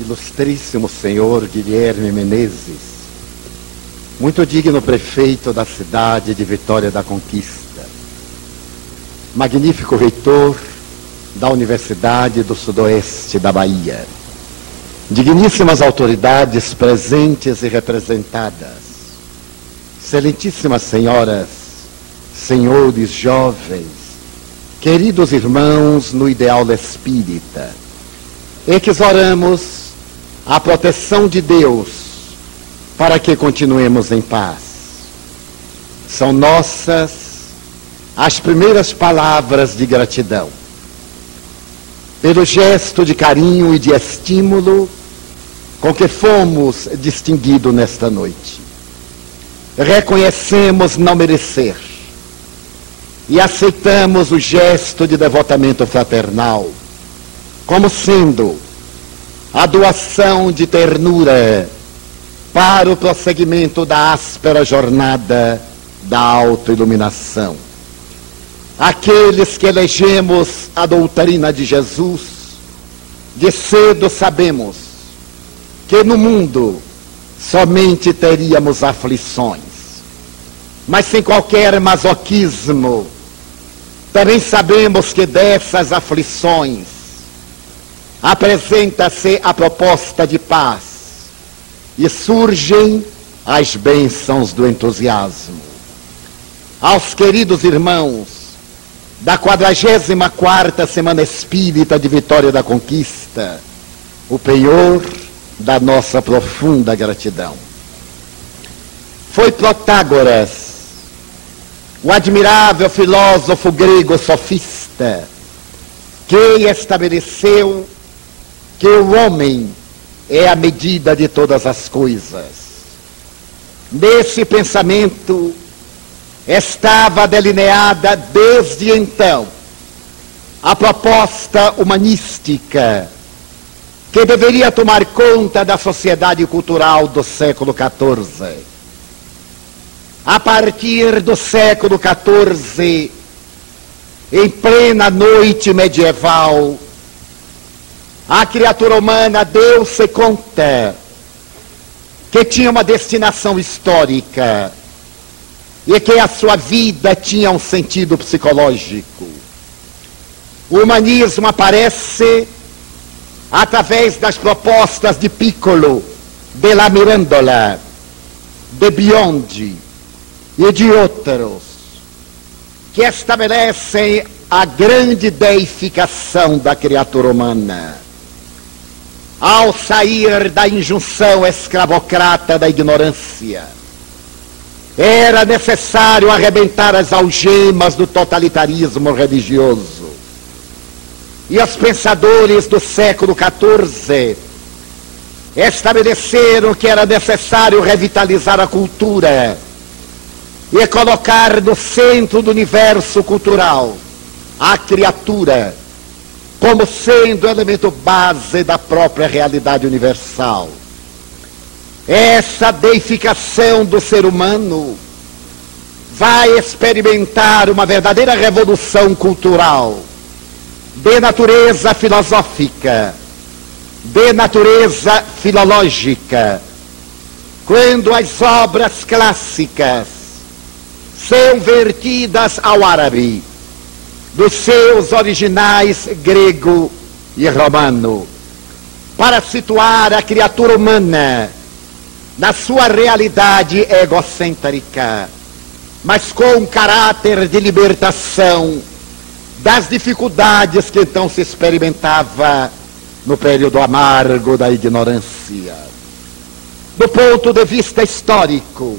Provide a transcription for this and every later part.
Ilustríssimo senhor Guilherme Menezes, muito digno prefeito da cidade de Vitória da Conquista, magnífico reitor da Universidade do Sudoeste da Bahia, digníssimas autoridades presentes e representadas, excelentíssimas senhoras, senhores jovens, queridos irmãos no ideal espírita, exoramos a proteção de Deus para que continuemos em paz. São nossas as primeiras palavras de gratidão pelo gesto de carinho e de estímulo com que fomos distinguidos nesta noite. Reconhecemos não merecer e aceitamos o gesto de devotamento fraternal como sendo a doação de ternura para o prosseguimento da áspera jornada da autoiluminação. Aqueles que elegemos a doutrina de Jesus, de cedo sabemos que no mundo somente teríamos aflições, mas sem qualquer masoquismo, também sabemos que dessas aflições apresenta-se a proposta de paz e surgem as bênçãos do entusiasmo. Aos queridos irmãos da 44ª Semana Espírita de Vitória da Conquista, o penhor da nossa profunda gratidão. Foi Protágoras, o admirável filósofo grego sofista, que estabeleceu que o homem é a medida de todas as coisas. Nesse pensamento estava delineada desde então a proposta humanística que deveria tomar conta da sociedade cultural do século XIV. A partir do século XIV, em plena noite medieval, a criatura humana deu-se conta que tinha uma destinação histórica e que a sua vida tinha um sentido psicológico. O humanismo aparece através das propostas de Piccolo, de La Mirandola, de Biondi e de outros, que estabelecem a grande deificação da criatura humana. Ao sair da injunção escravocrata da ignorância, era necessário arrebentar as algemas do totalitarismo religioso. E os pensadores do século XIV estabeleceram que era necessário revitalizar a cultura e colocar no centro do universo cultural a criatura como sendo o elemento base da própria realidade universal. Essa deificação do ser humano vai experimentar uma verdadeira revolução cultural, de natureza filosófica, de natureza filológica, quando as obras clássicas são vertidas ao árabe, dos seus originais grego e romano, para situar a criatura humana na sua realidade egocêntrica, mas com um caráter de libertação das dificuldades que então se experimentava no período amargo da ignorância. Do ponto de vista histórico,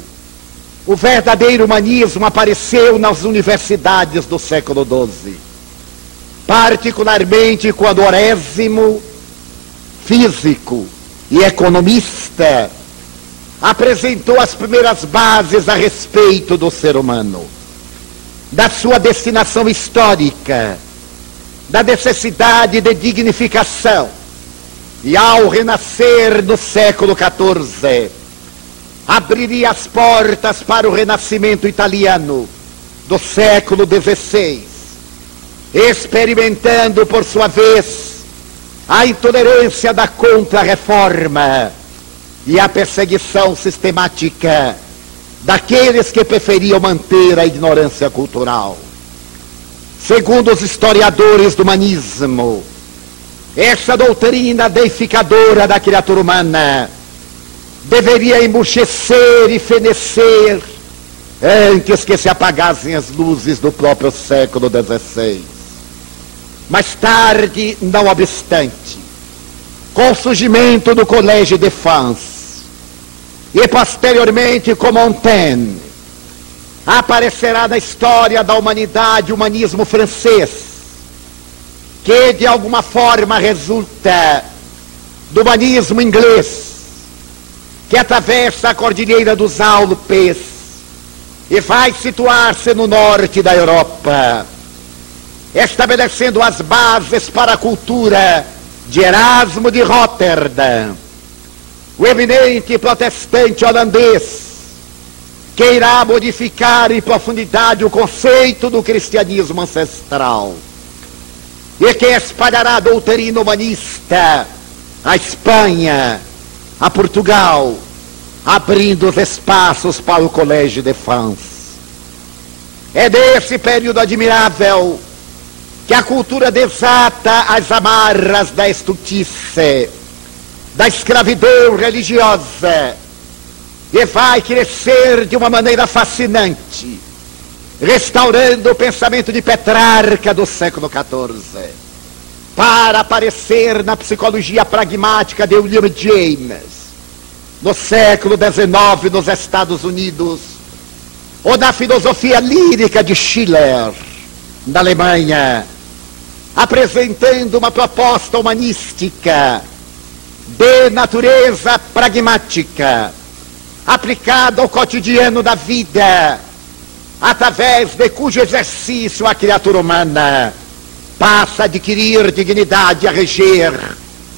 o verdadeiro humanismo apareceu nas universidades do século XII, particularmente quando Orésimo, físico e economista, apresentou as primeiras bases a respeito do ser humano, da sua destinação histórica, da necessidade de dignificação, e ao renascer do século XIV, abriria as portas para o renascimento italiano do século XVI, experimentando, por sua vez, a intolerância da contra-reforma e a perseguição sistemática daqueles que preferiam manter a ignorância cultural. Segundo os historiadores do humanismo, essa doutrina deificadora da criatura humana deveria emburrecer e fenecer antes que se apagassem as luzes do próprio século XVI. Mais tarde, não obstante, com o surgimento do Collège de France e posteriormente com Montaigne, aparecerá na história da humanidade o humanismo francês, que de alguma forma resulta do humanismo inglês, que atravessa a Cordilheira dos Alpes e vai situar-se no norte da Europa, estabelecendo as bases para a cultura de Erasmo de Roterdã, o eminente protestante holandês, que irá modificar em profundidade o conceito do cristianismo ancestral e que espalhará a doutrina humanista à Espanha, a Portugal, abrindo os espaços para o Collège de France. É desse período admirável que a cultura desata as amarras da estultice, da escravidão religiosa, e vai crescer de uma maneira fascinante, restaurando o pensamento de Petrarca do século XIV, para aparecer na psicologia pragmática de William James, no século XIX nos Estados Unidos, ou na filosofia lírica de Schiller, na Alemanha, apresentando uma proposta humanística de natureza pragmática, aplicada ao cotidiano da vida, através de cujo exercício a criatura humana passa a adquirir dignidade a reger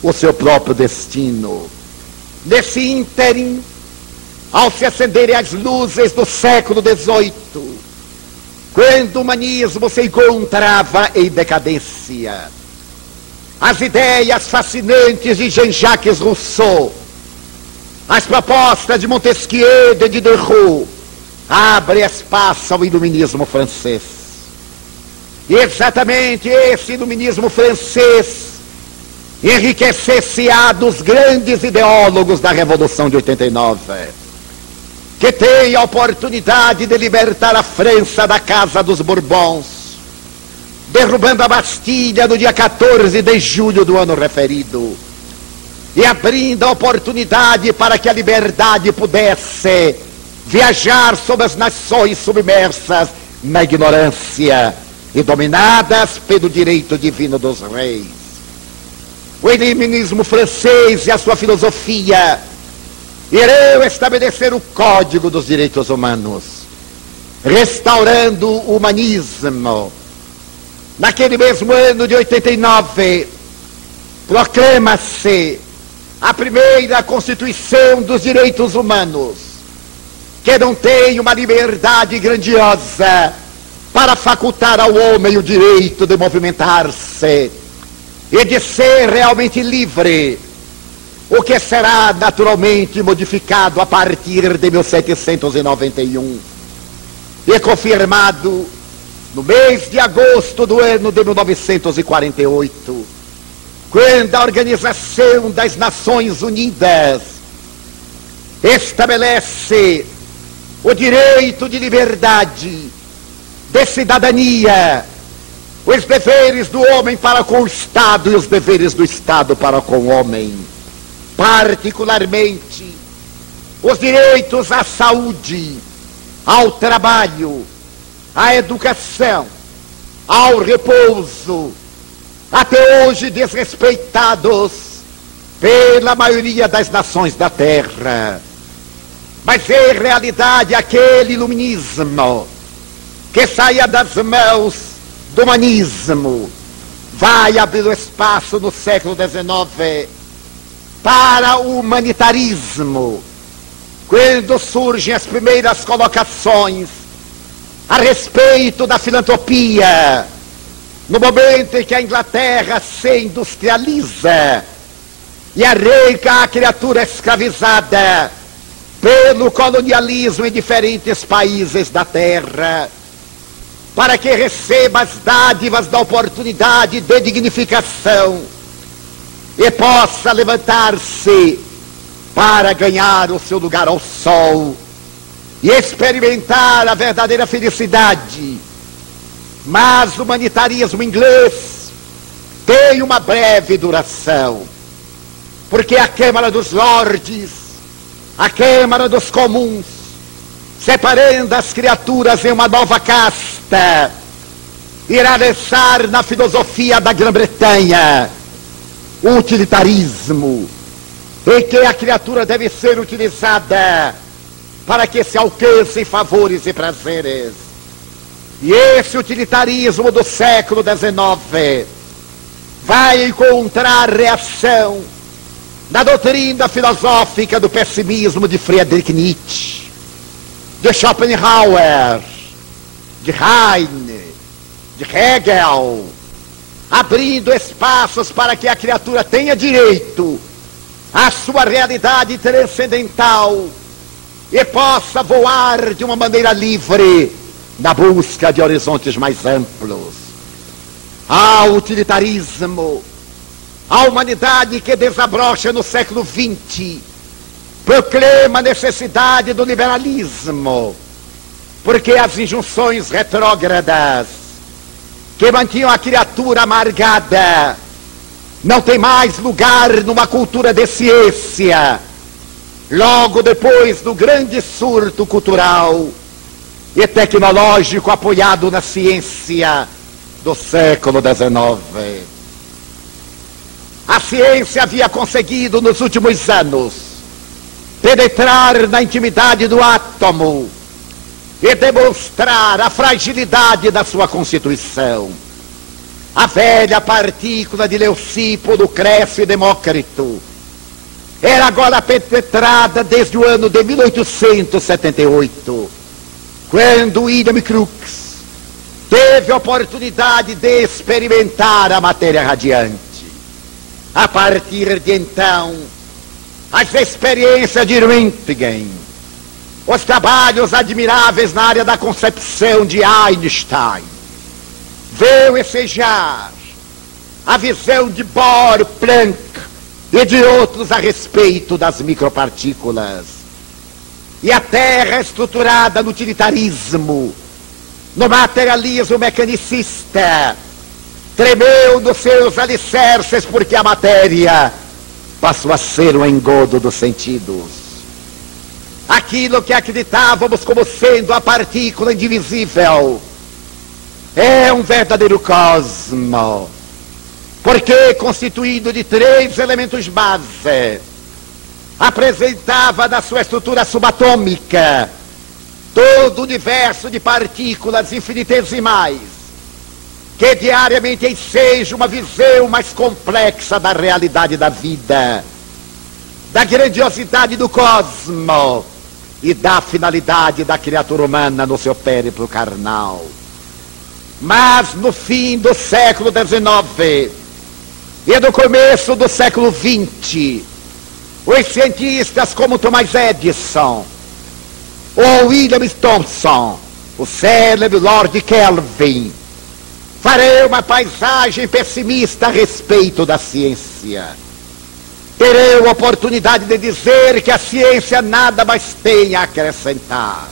o seu próprio destino. Nesse ínterim, ao se acenderem as luzes do século XVIII, quando o humanismo se encontrava em decadência, as ideias fascinantes de Jean-Jacques Rousseau, as propostas de Montesquieu e de Diderot abrem espaço ao iluminismo francês. E exatamente esse iluminismo francês enriquecer-se-á dos grandes ideólogos da Revolução de 89, que tem a oportunidade de libertar a França da casa dos Bourbons, derrubando a Bastilha no dia 14 de julho do ano referido, e abrindo a oportunidade para que a liberdade pudesse viajar sobre as nações submersas na ignorância e dominadas pelo direito divino dos reis. O iluminismo francês e a sua filosofia irão estabelecer o código dos direitos humanos, restaurando o humanismo. Naquele mesmo ano de 89, proclama-se a primeira Constituição dos Direitos Humanos, que não tem uma liberdade grandiosa para facultar ao homem o direito de movimentar-se e de ser realmente livre, o que será naturalmente modificado a partir de 1791 e confirmado no mês de agosto do ano de 1948, quando a Organização das Nações Unidas estabelece o direito de liberdade, de cidadania, os deveres do homem para com o Estado e os deveres do Estado para com o homem, particularmente os direitos à saúde, ao trabalho, à educação, ao repouso, até hoje desrespeitados pela maioria das nações da Terra. Mas em realidade aquele iluminismo que saia das mãos do humanismo vai abrir o espaço no século XIX para o humanitarismo, quando surgem as primeiras colocações a respeito da filantropia, no momento em que a Inglaterra se industrializa e arranca a criatura escravizada pelo colonialismo em diferentes países da terra, para que receba as dádivas da oportunidade de dignificação e possa levantar-se para ganhar o seu lugar ao sol e experimentar a verdadeira felicidade. Mas o humanitarismo inglês tem uma breve duração, porque a Câmara dos Lordes, a Câmara dos Comuns, separando as criaturas em uma nova casta, irá lançar na filosofia da Grã-Bretanha o utilitarismo, em que a criatura deve ser utilizada para que se alcancem favores e prazeres. E esse utilitarismo do século XIX vai encontrar reação na doutrina filosófica do pessimismo de Friedrich Nietzsche, de Schopenhauer, de Heine, de Hegel, abrindo espaços para que a criatura tenha direito à sua realidade transcendental e possa voar de uma maneira livre na busca de horizontes mais amplos. Ao utilitarismo, a humanidade que desabrocha no século XX proclama a necessidade do liberalismo, porque as injunções retrógradas que mantinham a criatura amargada não tem mais lugar numa cultura de ciência, logo depois do grande surto cultural e tecnológico apoiado na ciência do século XIX. A ciência havia conseguido nos últimos anos penetrar na intimidade do átomo e demonstrar a fragilidade da sua constituição. A velha partícula de Leucipo, Lucrécio e Demócrito era agora penetrada desde o ano de 1878, quando William Crookes teve a oportunidade de experimentar a matéria radiante. A partir de então, as experiências de Röntgen, os trabalhos admiráveis na área da concepção de Einstein, veio ensejar a visão de Bohr, Planck e de outros a respeito das micropartículas. E a Terra estruturada no utilitarismo, no materialismo mecanicista, tremeu nos seus alicerces, porque a matéria passou a ser um engodo dos sentidos. Aquilo que acreditávamos como sendo a partícula indivisível é um verdadeiro cosmo, porque constituído de 3 elementos base, apresentava na sua estrutura subatômica todo o universo de partículas infinitesimais, que diariamente enseja uma visão mais complexa da realidade da vida, da grandiosidade do cosmo e da finalidade da criatura humana no seu périplo carnal. Mas no fim do século XIX e no começo do século XX, os cientistas como Thomas Edison, ou William Thomson, o célebre Lord Kelvin, farão uma paisagem pessimista a respeito da ciência. Terão a oportunidade de dizer que a ciência nada mais tem a acrescentar.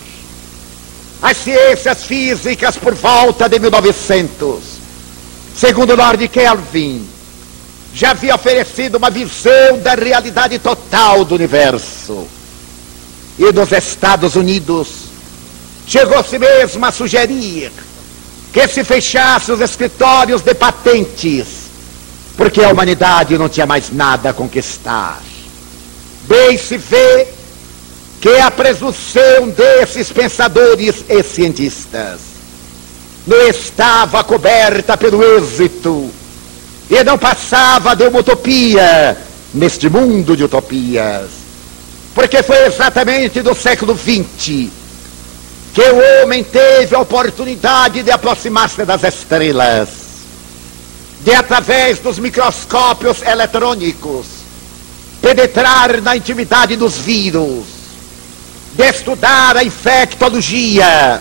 As ciências físicas por volta de 1900, segundo Lord Kelvin, já havia oferecido uma visão da realidade total do universo. E nos Estados Unidos, chegou-se mesmo a sugerir que se fechasse os escritórios de patentes, porque a humanidade não tinha mais nada a conquistar. Bem se vê que a presunção desses pensadores e cientistas não estava coberta pelo êxito e não passava de uma utopia neste mundo de utopias, porque foi exatamente no século XX que o homem teve a oportunidade de aproximar-se das estrelas de, através dos microscópios eletrônicos, penetrar na intimidade dos vírus, de estudar a infectologia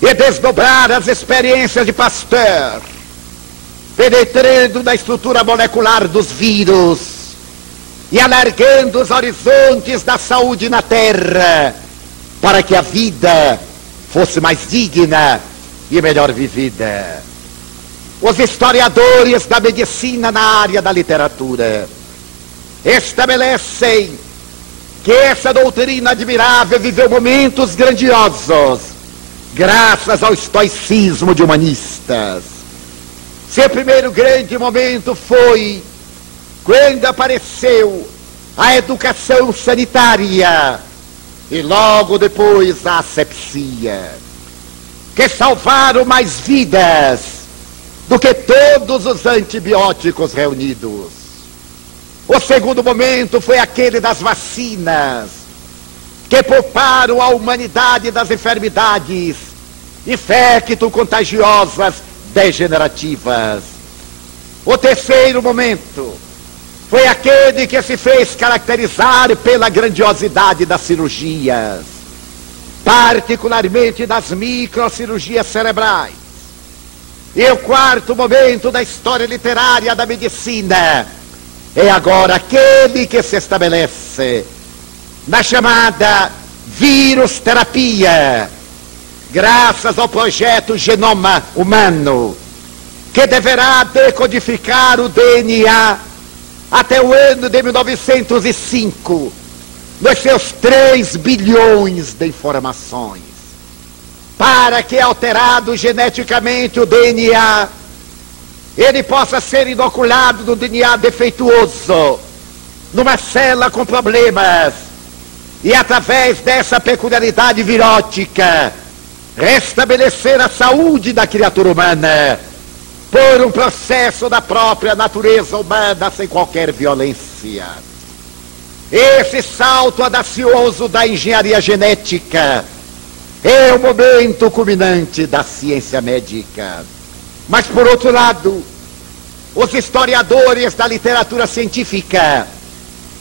e desdobrar as experiências de Pasteur, penetrando na estrutura molecular dos vírus e alargando os horizontes da saúde na Terra, para que a vida fosse mais digna e melhor vivida. Os historiadores da medicina na área da literatura estabelecem que essa doutrina admirável viveu momentos grandiosos graças ao estoicismo de humanistas. Seu primeiro grande momento foi quando apareceu a educação sanitária e logo depois a asepsia, que salvaram mais vidas do que todos os antibióticos reunidos. O segundo momento foi aquele das vacinas, que pouparam a humanidade das enfermidades infecto-contagiosas degenerativas. O terceiro momento foi aquele que se fez caracterizar pela grandiosidade das cirurgias, particularmente das microcirurgias cerebrais. E o quarto momento da história literária da medicina é agora aquele que se estabelece na chamada vírus-terapia, graças ao projeto Genoma Humano, que deverá decodificar o DNA até o ano de 1905, nos seus 3 bilhões de informações, para que, alterado geneticamente o DNA, ele possa ser inoculado no DNA defeituoso, numa célula com problemas, e através dessa peculiaridade virótica, restabelecer a saúde da criatura humana, por um processo da própria natureza humana, sem qualquer violência. Esse salto audacioso da engenharia genética é o momento culminante da ciência médica. Mas, por outro lado, os historiadores da literatura científica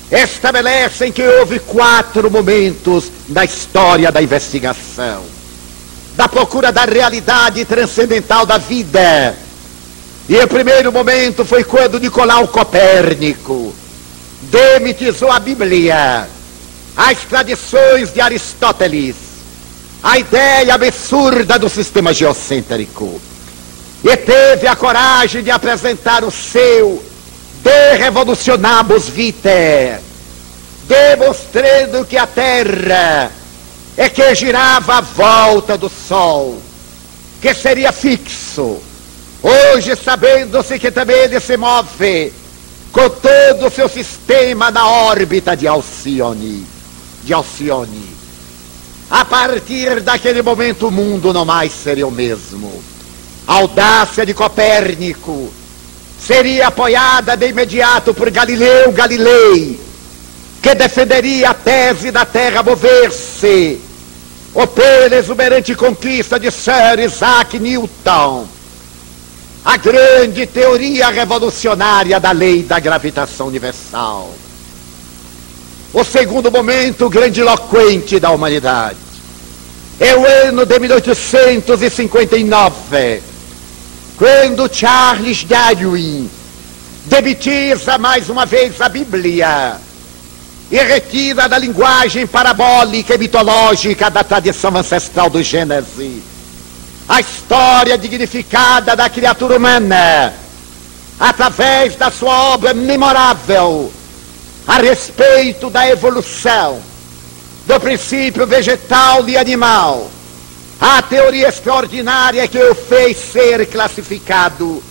estabelecem que houve 4 momentos na história da investigação, da procura da realidade transcendental da vida. E o primeiro momento foi quando Nicolau Copérnico demitizou a Bíblia, as tradições de Aristóteles, a ideia absurda do sistema geocêntrico, e teve a coragem de apresentar o seu De Revolutionibus Vitae, demonstrando que a Terra é que girava à volta do Sol, que seria fixo. Hoje, sabendo-se que também ele se move com todo o seu sistema na órbita de Alcione. A partir daquele momento, o mundo não mais seria o mesmo. A audácia de Copérnico seria apoiada de imediato por Galileu Galilei, que defenderia a tese da Terra mover-se, ou pela exuberante conquista de Sir Isaac Newton, a grande teoria revolucionária da lei da gravitação universal. O segundo momento grandiloquente da humanidade é o ano de 1859, quando Charles Darwin demitiza mais uma vez a Bíblia e retira da linguagem parabólica e mitológica da tradição ancestral do Gênesis a história dignificada da criatura humana, através da sua obra memorável a respeito da evolução, do princípio vegetal e animal, a teoria extraordinária que o fez ser classificado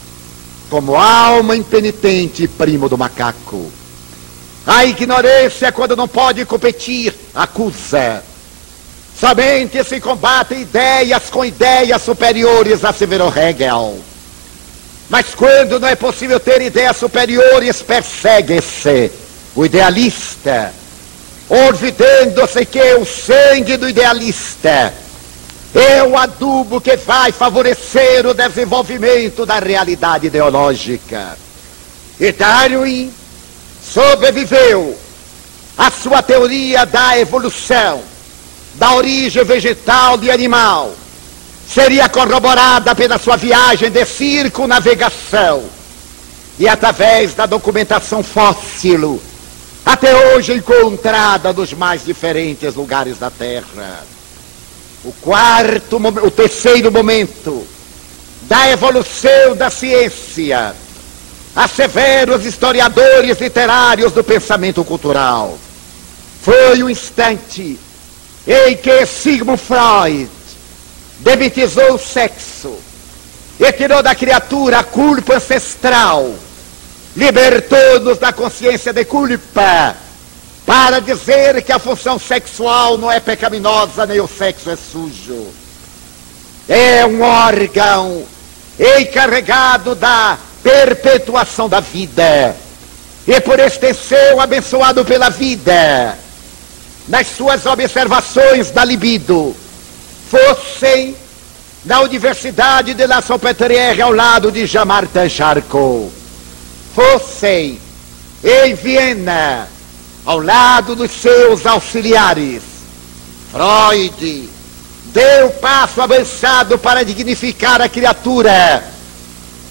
como alma impenitente, primo do macaco. A ignorância, quando não pode competir, acusa. Somente se combatem ideias com ideias superiores, asseverou Hegel. Mas quando não é possível ter ideias superiores, persegue-se o idealista, olvidando-se que o sangue do idealista é o adubo que vai favorecer o desenvolvimento da realidade ideológica. E Darwin sobreviveu à sua teoria da evolução, da origem vegetal e animal. Seria corroborada pela sua viagem de circunnavegação e através da documentação fóssil, até hoje encontrada nos mais diferentes lugares da Terra. O terceiro momento da evolução da ciência, asseveram os historiadores literários do pensamento cultural, foi o instante em que Sigmund Freud demitizou o sexo e tirou da criatura a culpa ancestral, libertou-nos da consciência de culpa, para dizer que a função sexual não é pecaminosa, nem o sexo é sujo. É um órgão encarregado da perpetuação da vida, e por extensão abençoado pela vida. Nas suas observações da libido, fossem na Universidade de La Salpêtrière ao lado de Jean-Martin Charcot, fossem em Viena ao lado dos seus auxiliares, Freud deu passo avançado para dignificar a criatura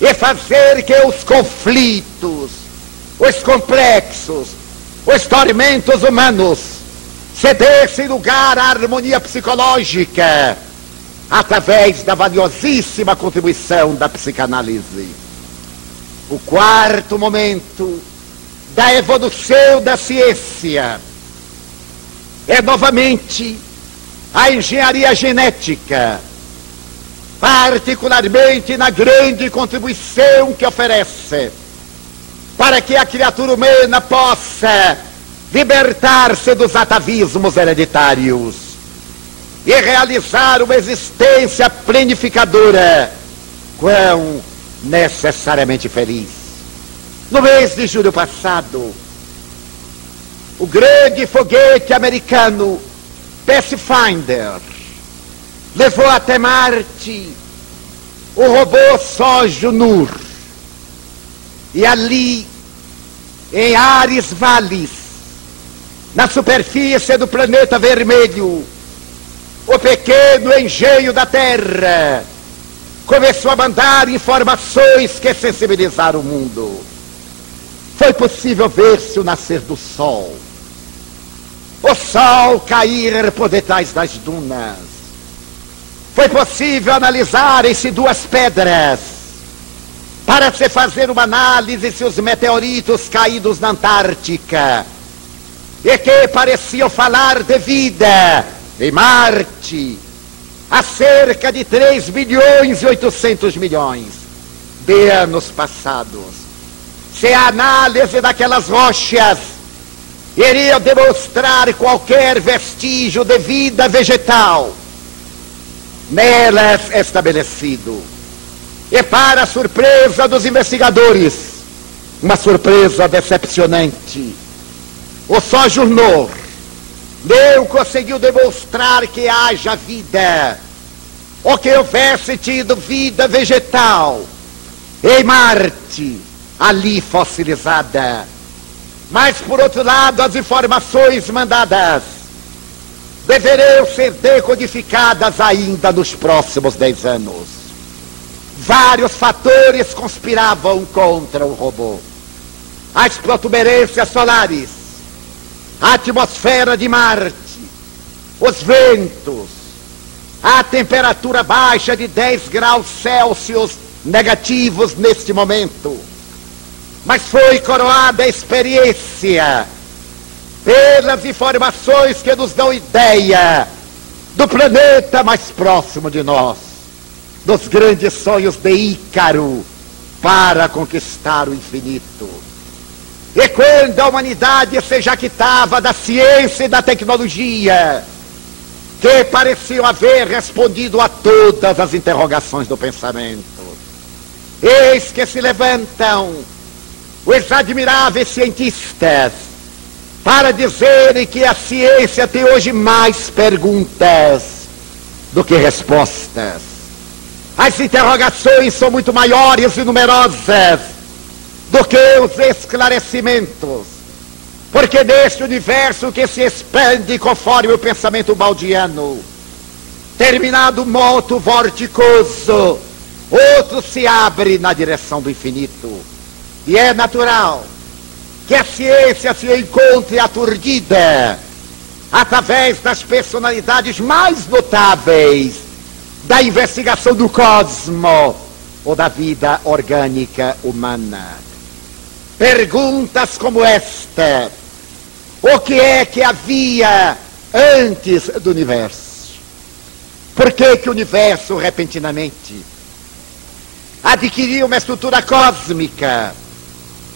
e fazer que os conflitos, os complexos, os tormentos humanos cedessem lugar à harmonia psicológica através da valiosíssima contribuição da psicanálise. O quarto momento da evolução da ciência é novamente a engenharia genética, particularmente na grande contribuição que oferece para que a criatura humana possa libertar-se dos atavismos hereditários e realizar uma existência planificadora, quão necessariamente feliz. No mês de julho passado, o grande foguete americano Pathfinder levou até Marte o robô Sojourner. E ali, em Ares Vallis, na superfície do planeta vermelho, o pequeno engenho da Terra começou a mandar informações que sensibilizaram o mundo. Foi possível ver-se o nascer do sol, o sol cair por detrás das dunas. Foi possível analisarem-se duas pedras para se fazer uma análise se os meteoritos caídos na Antártica e que pareciam falar de vida em Marte há cerca de 3 bilhões e 800 milhões de anos passados. Se a análise daquelas rochas iria demonstrar qualquer vestígio de vida vegetal nelas estabelecido. E para a surpresa dos investigadores, uma surpresa decepcionante, o Sojourner não conseguiu demonstrar que haja vida, ou que houvesse tido vida vegetal em Marte, ali fossilizada. Mas, por outro lado, as informações mandadas deverão ser decodificadas ainda nos próximos 10 anos. Vários fatores conspiravam contra o robô. As protuberâncias solares, a atmosfera de Marte, os ventos, a temperatura baixa de 10 graus Celsius negativos neste momento. Mas foi coroada a experiência pelas informações que nos dão ideia do planeta mais próximo de nós, dos grandes sonhos de Ícaro para conquistar o infinito. E quando a humanidade se jactava da ciência e da tecnologia, que pareciam haver respondido a todas as interrogações do pensamento, eis que se levantam os admiráveis cientistas para dizerem que a ciência tem hoje mais perguntas do que respostas. As interrogações são muito maiores e numerosas do que os esclarecimentos, porque neste universo que se expande conforme o pensamento baldiano, terminado um moto vorticoso, outro se abre na direção do infinito. E é natural que a ciência se encontre aturdida através das personalidades mais notáveis da investigação do cosmo ou da vida orgânica humana. Perguntas como esta: o que é que havia antes do universo? Por que o universo repentinamente adquiriu uma estrutura cósmica?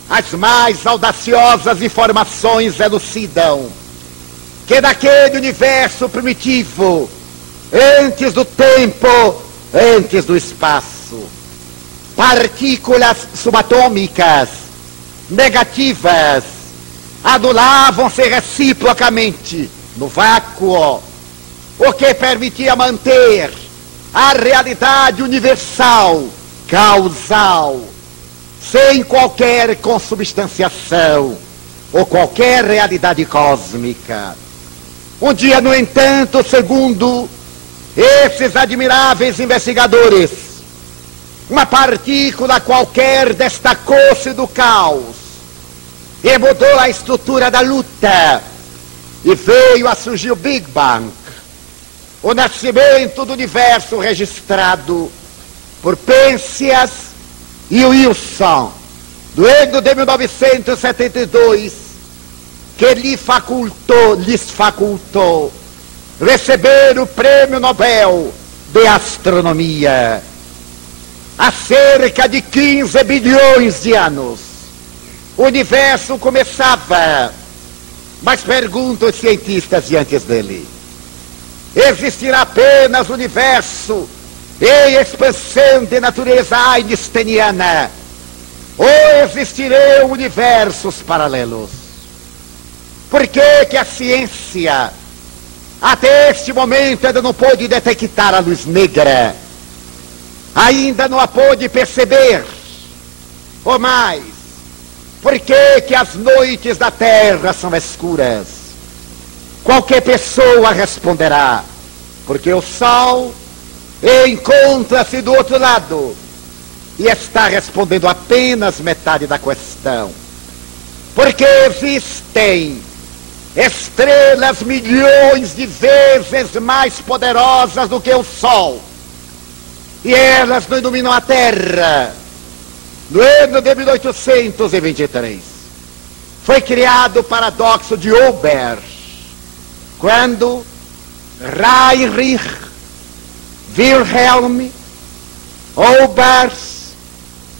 As mais audaciosas informações elucidam que naquele universo primitivo, antes do tempo, antes do espaço, partículas subatômicas negativas anulavam-se reciprocamente no vácuo, o que permitia manter a realidade universal, causal, sem qualquer consubstanciação ou qualquer realidade cósmica. Um dia, no entanto, segundo esses admiráveis investigadores, uma partícula qualquer destacou-se do caos e mudou a estrutura da luta, e veio a surgir o Big Bang, o nascimento do universo registrado por Penzias e Wilson, do ano de 1972, que lhes facultou receber o Prêmio Nobel de Astronomia. Há cerca de 15 bilhões de anos, o universo começava, mas perguntam os cientistas diante dele: existirá apenas o universo em expansão de natureza einsteiniana, ou existirão universos paralelos? Por que a ciência, até este momento, ainda não pôde detectar a luz negra? Ainda não a pôde perceber? Ou mais, por que as noites da Terra são escuras? Qualquer pessoa responderá: porque o Sol encontra-se do outro lado e está respondendo apenas metade da questão. Porque existem estrelas milhões de vezes mais poderosas do que o Sol, e elas não iluminam a Terra. No ano de 1823 foi criado o paradoxo de Ober, quando Heinrich Wilhelm Olbers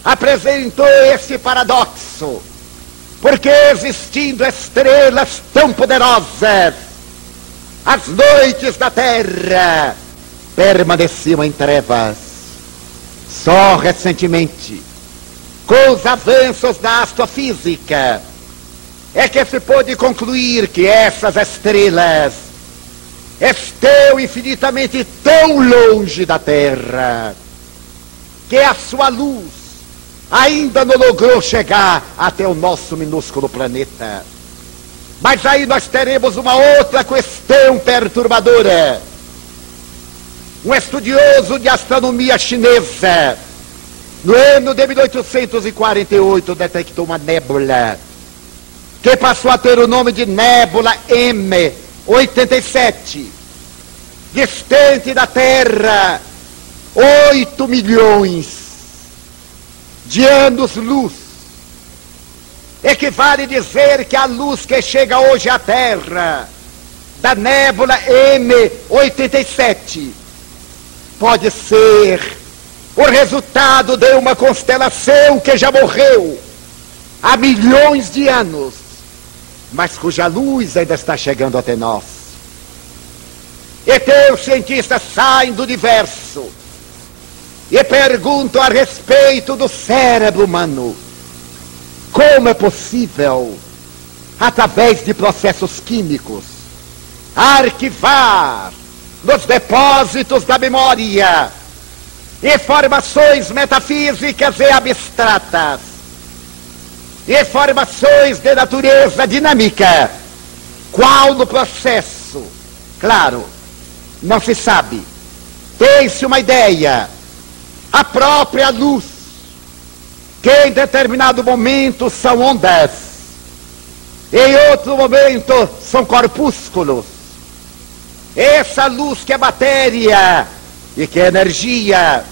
apresentou esse paradoxo, porque existindo estrelas tão poderosas, as noites da Terra permaneciam em trevas. Só recentemente, com os avanços da astrofísica, é que se pôde concluir que essas estrelas estão infinitamente tão longe da Terra que a sua luz ainda não logrou chegar até o nosso minúsculo planeta. Mas aí nós teremos uma outra questão perturbadora. Um estudioso de astronomia chinesa, no ano de 1848, detectou uma nébula que passou a ter o nome de Nébula M87, distante da Terra 8 milhões de anos-luz. Equivale dizer que a luz que chega hoje à Terra, da Nébula M87, pode ser o resultado de uma constelação que já morreu há milhões de anos, mas cuja luz ainda está chegando até nós. E os cientistas saem do universo e perguntam a respeito do cérebro humano. Como é possível, através de processos químicos, arquivar nos depósitos da memória, informações metafísicas e abstratas, informações de natureza dinâmica, qual no processo, claro, não se sabe, tem-se uma ideia, a própria luz, que em determinado momento são ondas, em outro momento são corpúsculos. Essa luz que é matéria e que é energia,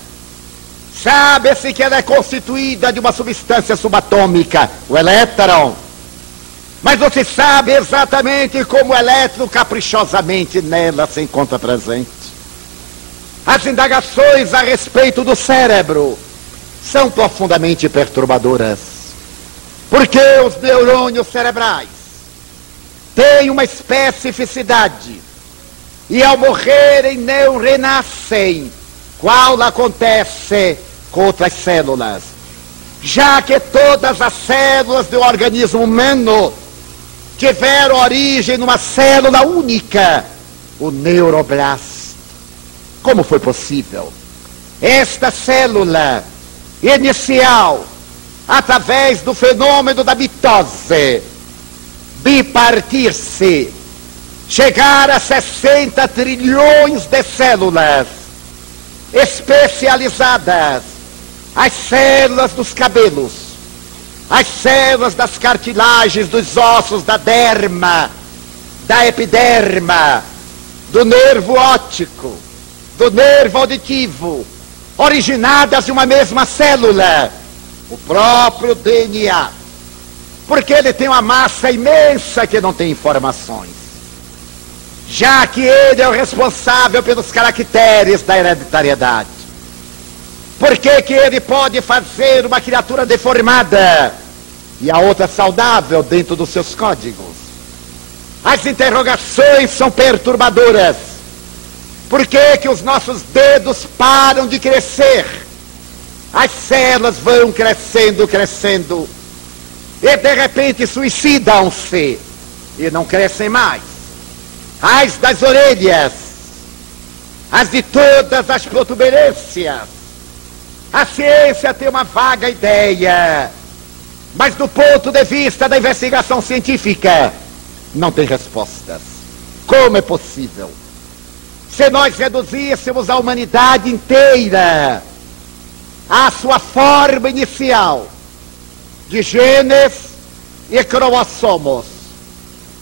sabe-se que ela é constituída de uma substância subatômica, o elétron, mas não se sabe exatamente como o elétron caprichosamente nela se encontra presente. As indagações a respeito do cérebro são profundamente perturbadoras, porque os neurônios cerebrais têm uma especificidade e ao morrerem não renascem, qual acontece com outras células, já que todas as células do organismo humano tiveram origem numa célula única, o neuroblasto. Como foi possível esta célula inicial, através do fenômeno da mitose, bipartir-se, chegar a 60 trilhões de células especializadas, as células dos cabelos, as células das cartilagens, dos ossos, da derma, da epiderma, do nervo óptico, do nervo auditivo, originadas de uma mesma célula, o próprio DNA, porque ele tem uma massa imensa que não tem informações, já que ele é o responsável pelos caracteres da hereditariedade. Por que que ele pode fazer uma criatura deformada e a outra saudável dentro dos seus códigos? As interrogações são perturbadoras. Por que que os nossos dedos param de crescer? As células vão crescendo, crescendo, e de repente suicidam-se e não crescem mais. As das orelhas, as de todas as protuberâncias. A ciência tem uma vaga ideia, mas do ponto de vista da investigação científica, não tem respostas. Como é possível? Se nós reduzíssemos a humanidade inteira à sua forma inicial, de genes e cromossomos,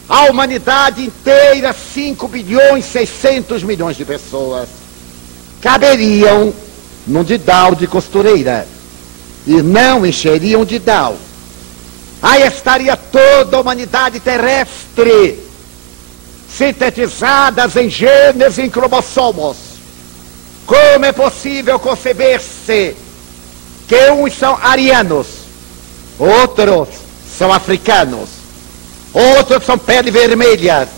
a humanidade inteira, 5 bilhões 600 milhões de pessoas, caberiam num didal de costureira e não encheriam o didal. Aí estaria toda a humanidade terrestre, sintetizadas em genes e em cromossomos. Como é possível conceber-se que uns são arianos, outros são africanos, outros são pele vermelhas,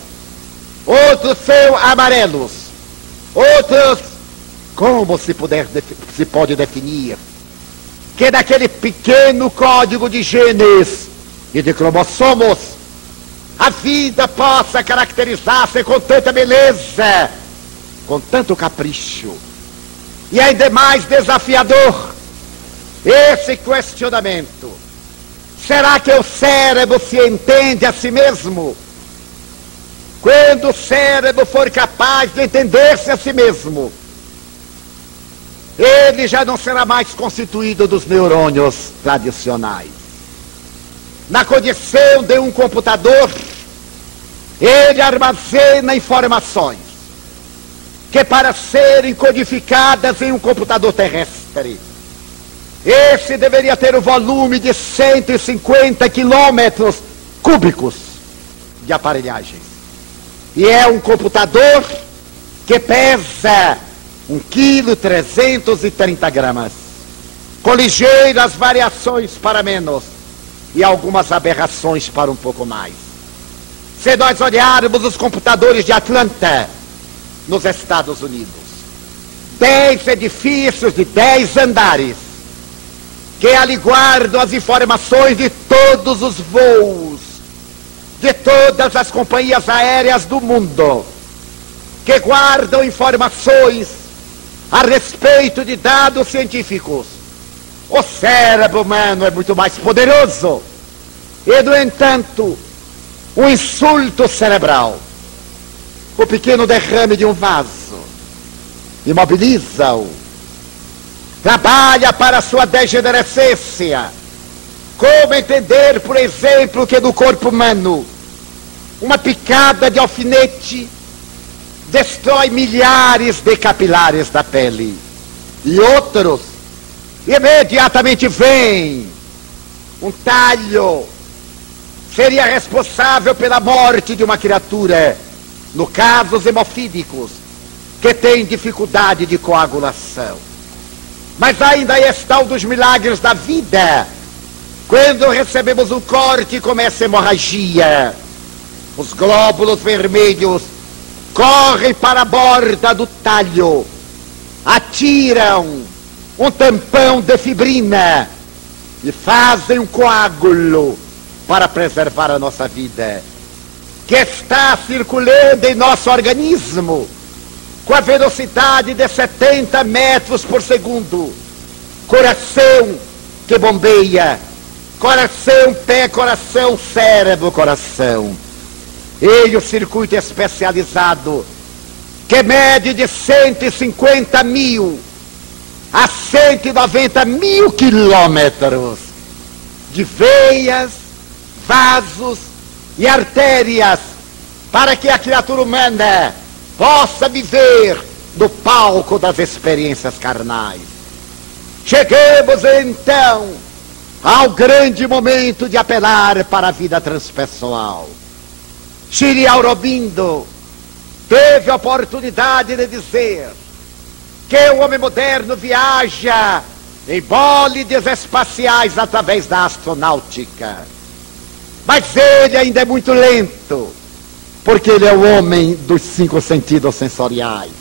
outros são amarelos, outros... Como se pode definir que daquele pequeno código de genes e de cromossomos a vida possa caracterizar-se com tanta beleza, com tanto capricho, e ainda mais desafiador esse questionamento: será que o cérebro se entende a si mesmo? Quando o cérebro for capaz de entender-se a si mesmo, ele já não será mais constituído dos neurônios tradicionais. Na condição de um computador, ele armazena informações que, para serem codificadas em um computador terrestre, esse deveria ter o volume de 150 quilômetros cúbicos de aparelhagens. E é um computador que pesa 1,330 kg, com ligeiras variações para menos e algumas aberrações para um pouco mais. Se nós olharmos os computadores de Atlanta, nos Estados Unidos, 10 edifícios de 10 andares, que ali guardam as informações de todos os voos, de todas as companhias aéreas do mundo, que que guardam informações a respeito de dados científicos. O cérebro humano é muito mais poderoso. E, no entanto, um insulto cerebral, o pequeno derrame de um vaso, imobiliza-o. Trabalha para a sua degenerescência. Como entender, por exemplo, que no corpo humano uma picada de alfinete destrói milhares de capilares da pele, e outros imediatamente vem um talho, seria responsável pela morte de uma criatura, no caso os hemofílicos, que têm dificuldade de coagulação. Mas ainda está um dos milagres da vida, quando recebemos um corte e começa a hemorragia. Os glóbulos vermelhos correm para a borda do talho, atiram um tampão de fibrina e fazem um coágulo para preservar a nossa vida, que está circulando em nosso organismo com a velocidade de 70 metros por segundo. Coração que bombeia, coração, pé, coração, cérebro, coração. E o circuito especializado, que mede de 150 mil a 190 mil quilômetros de veias, vasos e artérias, para que a criatura humana possa viver no palco das experiências carnais. Chegamos então ao grande momento de apelar para a vida transpessoal. Sri Aurobindo teve a oportunidade de dizer que o homem moderno viaja em bólides espaciais através da astronáutica. Mas ele ainda é muito lento, porque ele é o homem dos 5 sentidos sensoriais.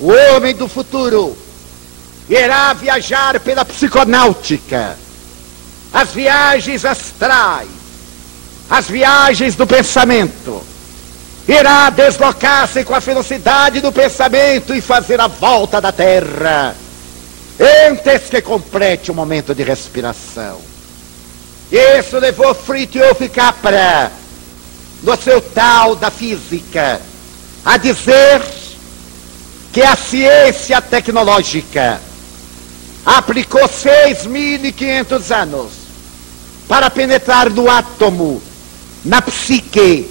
O homem do futuro irá viajar pela psiconáutica, as viagens astrais, as viagens do pensamento. Irá deslocar-se com a velocidade do pensamento e fazer a volta da Terra, antes que complete o momento de respiração. Isso levou Fritjof Capra, no seu tal da física, a dizer que a ciência tecnológica aplicou 6.500 anos para penetrar no átomo, na psique,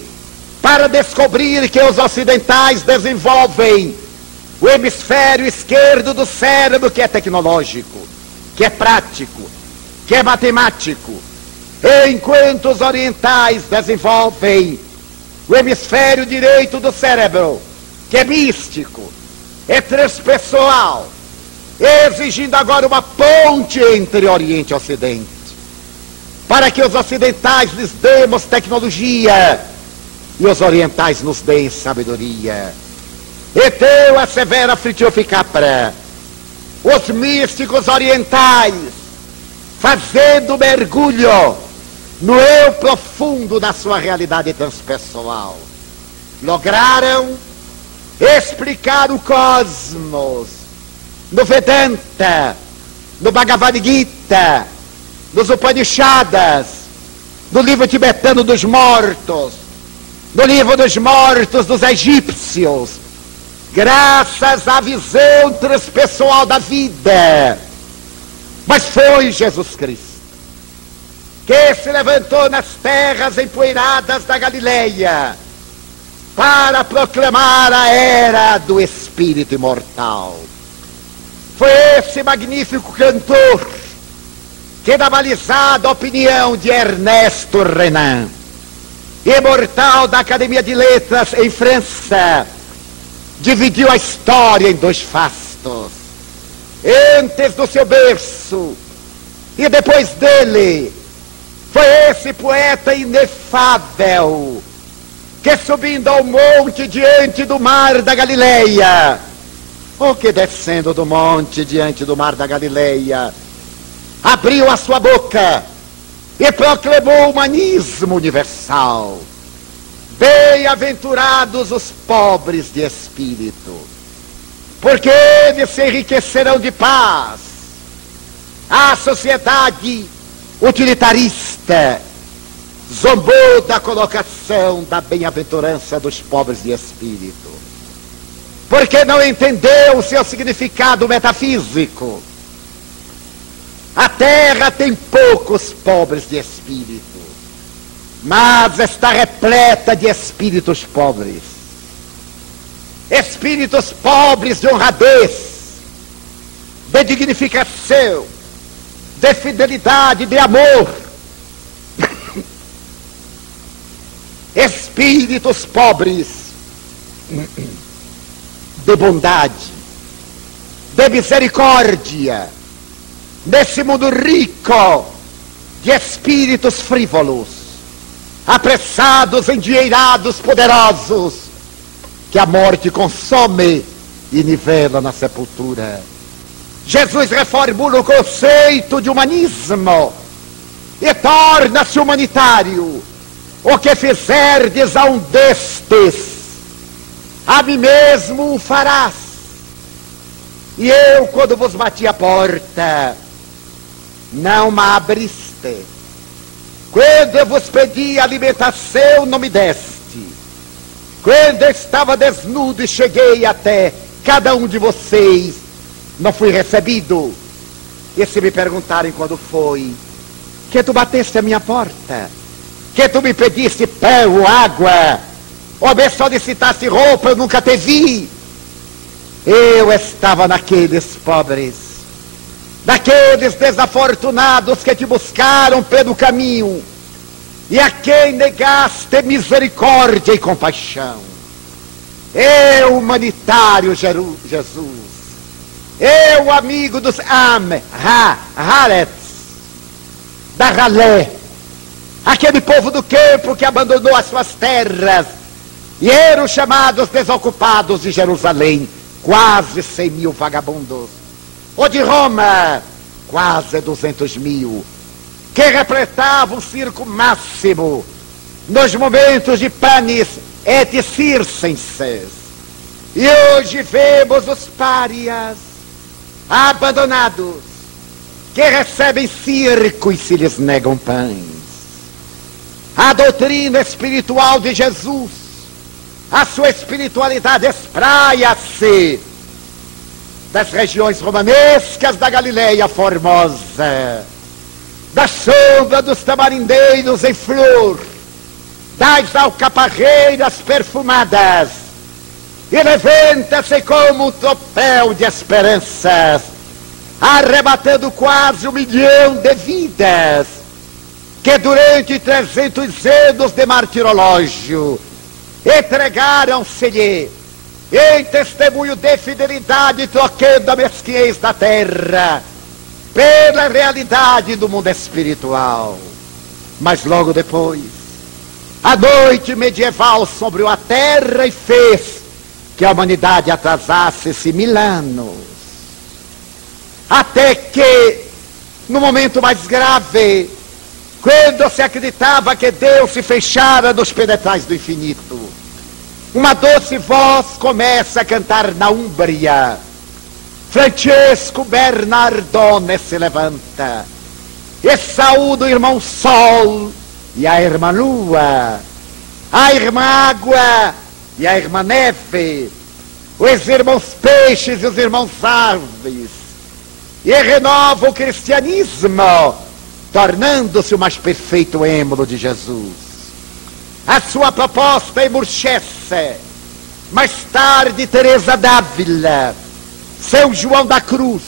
para descobrir que os ocidentais desenvolvem o hemisfério esquerdo do cérebro, que é tecnológico, que é prático, que é matemático, enquanto os orientais desenvolvem o hemisfério direito do cérebro, que é místico, é transpessoal, exigindo agora uma ponte entre Oriente e Ocidente, para que os ocidentais lhes demos tecnologia e os orientais nos deem sabedoria. Então assevera Fritjof Capra, os místicos orientais, fazendo mergulho no eu profundo da sua realidade transpessoal, lograram explicar o cosmos no Vedanta, no Bhagavad Gita, nos Upanishadas, no livro tibetano dos mortos, no livro dos mortos dos egípcios, graças à visão transpessoal da vida. Mas foi Jesus Cristo que se levantou nas terras empoeiradas da Galileia para proclamar a era do Espírito imortal. Foi esse magnífico cantor que, na balizada opinião de Ernesto Renan, imortal da Academia de Letras em França, dividiu a história em 2 fastos. Antes do seu berço e depois dele, foi esse poeta inefável que, subindo ao monte diante do mar da Galileia, ou que descendo do monte diante do mar da Galileia, abriu a sua boca e proclamou o humanismo universal. Bem Bem-aventurados os pobres de espírito, porque eles se enriquecerão de paz. A sociedade utilitarista zombou da colocação da bem-aventurança dos pobres de espírito, porque não entendeu o seu significado metafísico. A terra tem poucos pobres de espírito, mas está repleta de espíritos pobres. Espíritos pobres de honradez, de dignificação, de fidelidade, de amor. Espíritos pobres de bondade, de misericórdia, nesse mundo rico de espíritos frívolos, apressados, endinheirados, poderosos, que a morte consome e nivela na sepultura. Jesus reformula o conceito de humanismo e torna-se humanitário. O que fizerdes a um destes, a mim mesmo o farás. E eu, quando vos bati a porta, não me abriste. Quando eu vos pedi alimentação, não me deste. Quando eu estava desnudo e cheguei até cada um de vocês, não fui recebido. E se me perguntarem quando foi, que tu bateste a minha porta, que tu me pediste pão, água, ou me solicitaste roupa, eu nunca te vi. Eu estava naqueles pobres, daqueles desafortunados que te buscaram pelo caminho, e a quem negaste misericórdia e compaixão. Eu, humanitário Jesus, eu, amigo dos Haaretz, da Ralé, aquele povo do campo que abandonou as suas terras e eram chamados desocupados de Jerusalém, quase 100 mil vagabundos, ou de Roma, quase 200 mil, que repletavam o circo máximo nos momentos de panis et circenses. E hoje vemos os párias abandonados, que recebem circo e se lhes negam pães. A doutrina espiritual de Jesus, a sua espiritualidade espraia-se das regiões romanescas da Galileia Formosa, da sombra dos tamarindeiros em flor, das alcaparreiras perfumadas, e levanta-se como um tropel de esperanças, arrebatando quase 1 milhão de vidas, que durante 300 anos de martirológio entregaram-se-lhe em testemunho de fidelidade, trocando a mesquinhez da terra pela realidade do mundo espiritual. Mas logo depois, a noite medieval sombreou a terra e fez que a humanidade atrasasse-se 1000 anos, até que, no momento mais grave, quando se acreditava que Deus se fechara nos penetrais do infinito, uma doce voz começa a cantar na Úmbria. Francesco Bernardone se levanta e saúda o irmão Sol e a irmã Lua, a irmã Água e a irmã Neve, os irmãos Peixes e os irmãos Aves, e renova o cristianismo, tornando-se o mais perfeito êmulo de Jesus. A sua proposta emurchece. Mais tarde, Teresa d'Ávila, São João da Cruz,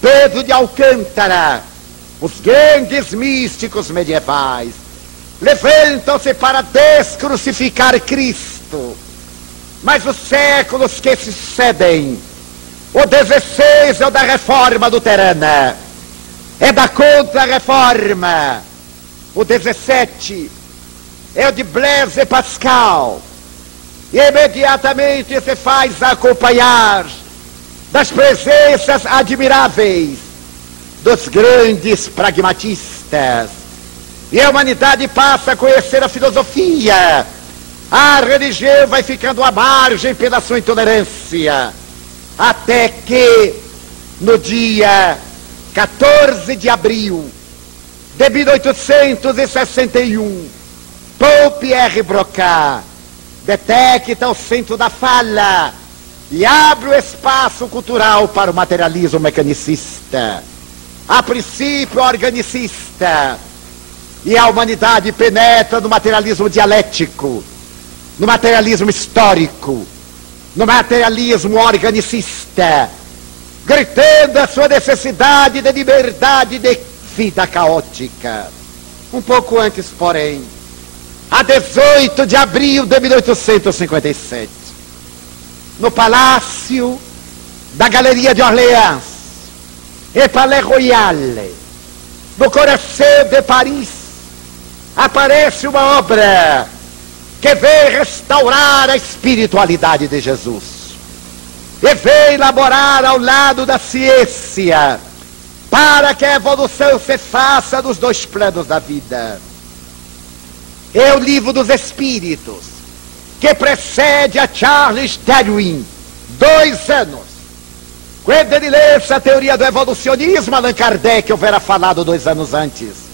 Pedro de Alcântara, os grandes místicos medievais, levantam-se para descrucificar Cristo. Mas os séculos que se sucedem, o 16 é o da Reforma Luterana, é da Contra-Reforma, o 17 é o de Blaise Pascal, e imediatamente se faz acompanhar das presenças admiráveis dos grandes pragmatistas, e a humanidade passa a conhecer a filosofia A religião vai ficando à margem pela sua intolerância, até que, no dia 14 de abril de 1861, Paul Pierre Broca detecta o centro da fala e abre o espaço cultural para o materialismo mecanicista, a princípio organicista, e a humanidade penetra no materialismo dialético, no materialismo histórico, no materialismo organicista, gritando a sua necessidade de liberdade de vida caótica. Um pouco antes, porém, a 18 de abril de 1857, no Palácio da Galeria de Orleans, e Palais Royal, no coração de Paris, aparece uma obra que vem restaurar a espiritualidade de Jesus e vem elaborar ao lado da ciência para que a evolução se faça nos dois planos da vida. É o Livro dos Espíritos, que precede a Charles Darwin 2 anos. Quando ele lança a teoria do evolucionismo, Allan Kardec houvera falado 2 anos antes.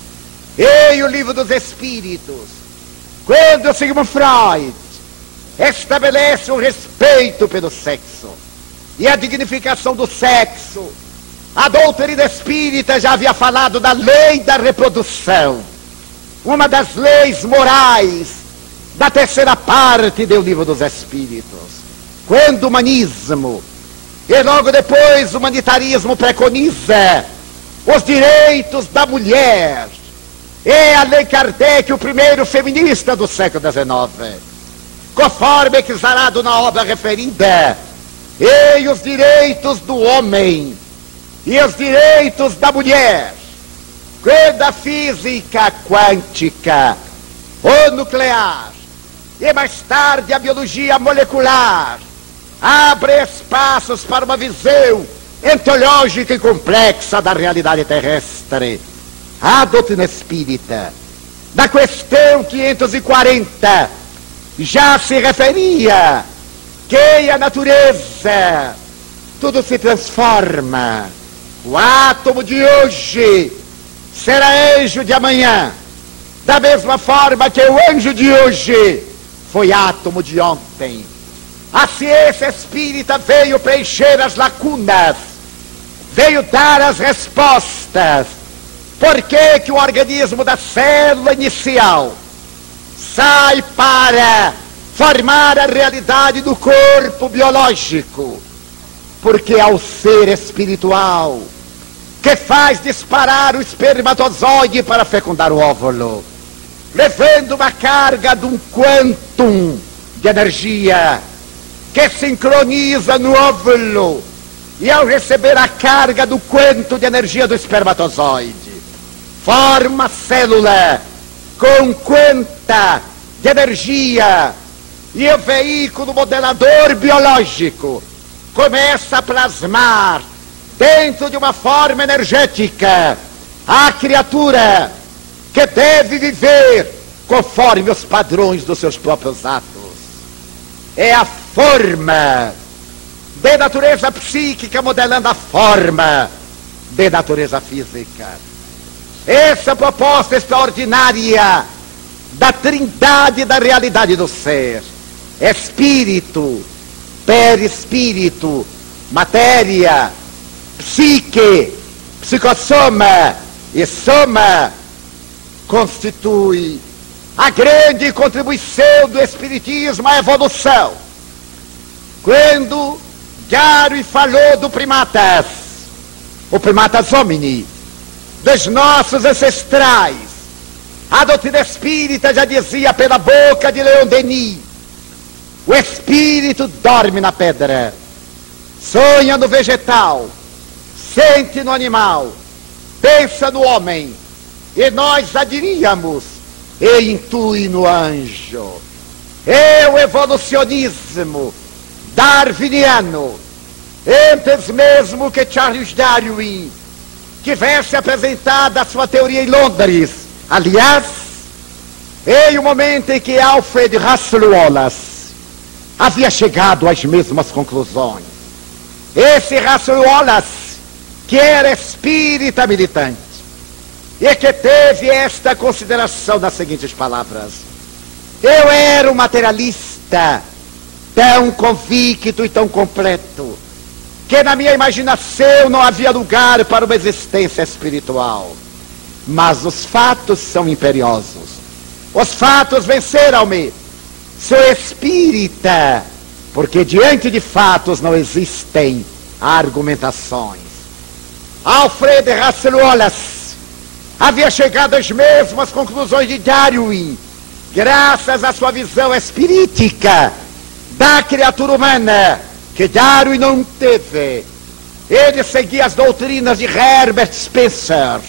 E o Livro dos Espíritos, quando Sigmund Freud estabelece o respeito pelo sexo e a dignificação do sexo, a doutrina espírita já havia falado da lei da reprodução, uma das leis morais da terceira parte do Livro dos Espíritos. Quando o humanismo e logo depois o humanitarismo preconiza os direitos da mulher, é Allan Kardec o primeiro feminista do século XIX, conforme exarado na obra referida, e os direitos do homem e os direitos da mulher, quando a física quântica, ou nuclear, e mais tarde a biologia molecular, abre espaços para uma visão ontológica e complexa da realidade terrestre. A doutrina espírita, da questão 540, já se referia que a natureza, tudo se transforma. O átomo de hoje será anjo de amanhã, da mesma forma que o anjo de hoje foi átomo de ontem. A ciência espírita veio preencher as lacunas, veio dar as respostas. Por que que o organismo da célula inicial sai para formar a realidade do corpo biológico? Porque é o ser espiritual que faz disparar o espermatozoide para fecundar o óvulo, levando uma carga de um quantum de energia que sincroniza no óvulo, e ao receber a carga do quantum de energia do espermatozoide, forma a célula com quanta de energia, e o veículo modelador biológico começa a plasmar dentro de uma forma energética a criatura que deve viver conforme os padrões dos seus próprios atos. É a forma de natureza psíquica modelando a forma de natureza física. Essa proposta extraordinária da trindade da realidade do ser: espírito, perispírito, matéria, psique, psicossoma e soma, constitui a grande contribuição do espiritismo à evolução. Quando Darwin falou do primatas, o primatas homini, dos nossos ancestrais, a doutrina espírita já dizia pela boca de Leon Denis: o espírito dorme na pedra, sonha no vegetal, sente no animal, pensa no homem, e nós já diríamos, e intui no anjo. É o evolucionismo darwiniano, antes mesmo que Charles Darwin tivesse apresentado a sua teoria em Londres. Aliás, Em um momento em que Alfred Russel Wallace havia chegado às mesmas conclusões. Esse Russel Wallace, que era espírita militante, e que teve esta consideração nas seguintes palavras: eu era um materialista tão convicto e tão completo, que na minha imaginação não havia lugar para uma existência espiritual. Mas os fatos são imperiosos. Os fatos venceram-me. Sou espírita, porque diante de fatos não existem argumentações. Alfred Russel Wallace havia chegado às mesmas conclusões de Darwin, graças à sua visão espirítica da criatura humana, que Darwin não teve. Ele seguia as doutrinas de Herbert Spencer,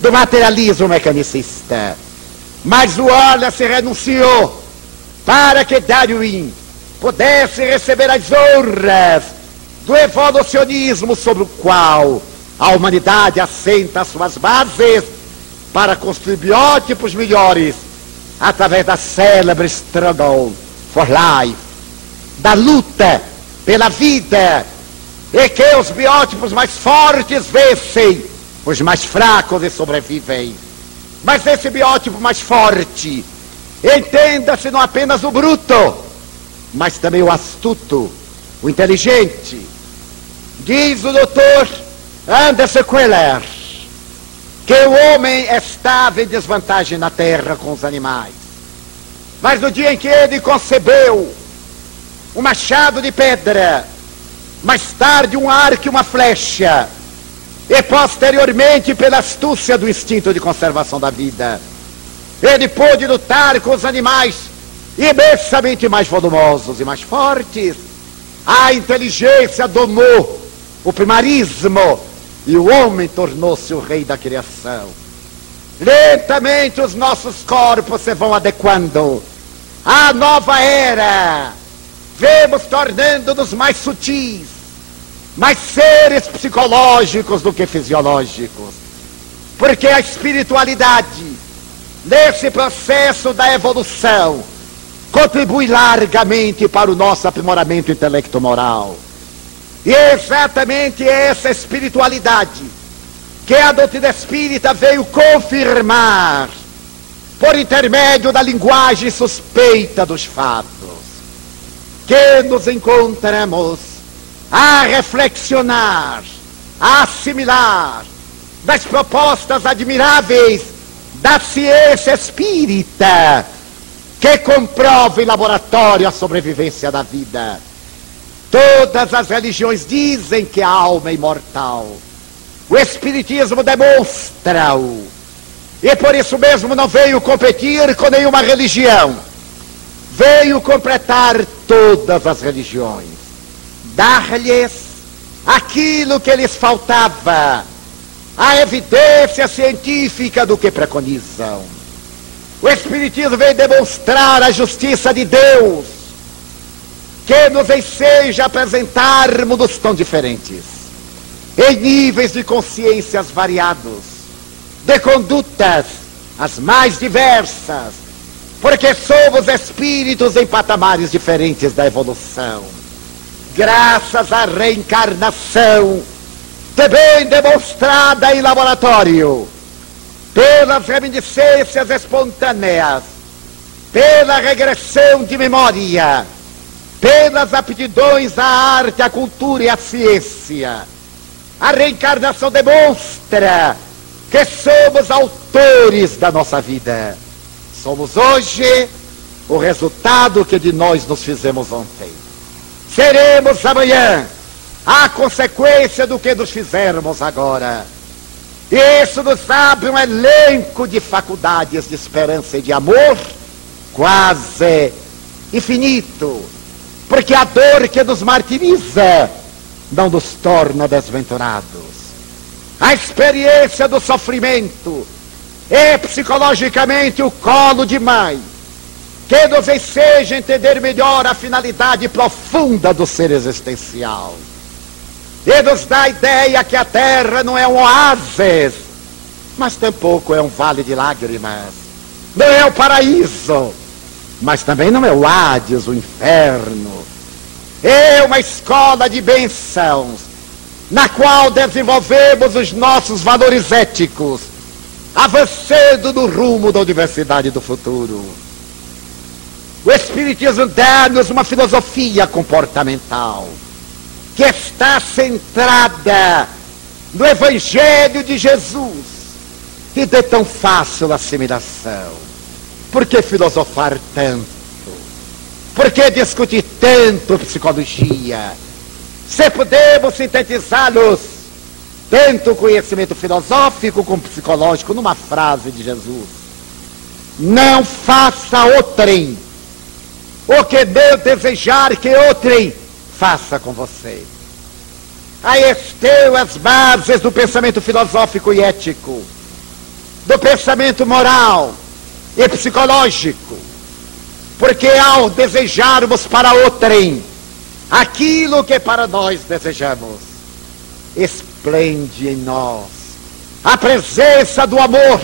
do materialismo mecanicista. Mas o Wallace renunciou para que Darwin pudesse receber as honras do evolucionismo, sobre o qual a humanidade assenta suas bases para construir biótipos melhores através da célebre struggle for life, da luta pela vida, e que os biótipos mais fortes vencem os mais fracos e sobrevivem. Mas esse biótipo mais forte, entenda-se não apenas o bruto, mas também o astuto, o inteligente. Diz o doutor Anderson Queller que o homem estava em desvantagem na terra com os animais. Mas no dia em que ele concebeu um machado de pedra, mais tarde um arco e uma flecha, e posteriormente pela astúcia do instinto de conservação da vida, ele pôde lutar com os animais imensamente mais volumosos e mais fortes. A inteligência domou o primarismo e o homem tornou-se o rei da criação. Lentamente os nossos corpos se vão adequando à nova era. Vemos tornando-nos mais sutis, mais seres psicológicos do que fisiológicos. Porque a espiritualidade, nesse processo da evolução, contribui largamente para o nosso aprimoramento intelecto-moral. E é exatamente essa espiritualidade que a doutrina espírita veio confirmar por intermédio da linguagem suspeita dos fatos, que nos encontramos a reflexionar, a assimilar das propostas admiráveis da ciência espírita, que comprova em laboratório a sobrevivência da vida. Todas as religiões dizem que a alma é imortal. O Espiritismo demonstra-o. E por isso mesmo não veio competir com nenhuma religião. Veio completar todas as religiões. Dar-lhes aquilo que lhes faltava. A evidência científica do que preconizam. O Espiritismo veio demonstrar a justiça de Deus, que nos enseja a apresentarmos tão diferentes, em níveis de consciências variados, de condutas as mais diversas, porque somos espíritos em patamares diferentes da evolução. Graças à reencarnação, também demonstrada em laboratório, pelas reminiscências espontâneas, pela regressão de memória, pelas aptidões à arte, à cultura e à ciência. A reencarnação demonstra que somos autores da nossa vida. Somos hoje o resultado que de nós nos fizemos ontem. Seremos amanhã a consequência do que nos fizermos agora. E isso nos abre um elenco de faculdades de esperança e de amor quase infinito. Porque a dor que nos martiriza não nos torna desventurados. A experiência do sofrimento é psicologicamente o colo de mãe, que nos enseja a entender melhor a finalidade profunda do ser existencial. E nos dá a ideia que a terra não é um oásis, mas tampouco é um vale de lágrimas. não é o paraíso, mas também não é o Hades, o inferno. É uma escola de bênçãos, na qual desenvolvemos os nossos valores éticos, avançando no rumo da universidade do futuro. O Espiritismo dá-nos uma filosofia comportamental que está centrada no Evangelho de Jesus, que dê tão fácil a assimilação. Por que filosofar tanto? Por que discutir tanto psicologia? Se podemos sintetizá-los, tanto o conhecimento filosófico como psicológico, numa frase de Jesus: não faça outrem o que não desejar que outrem faça com você. Aí estão as bases do pensamento filosófico e ético, do pensamento moral e psicológico. Porque ao desejarmos para outrem aquilo que para nós desejamos, esplende em nós a presença do amor,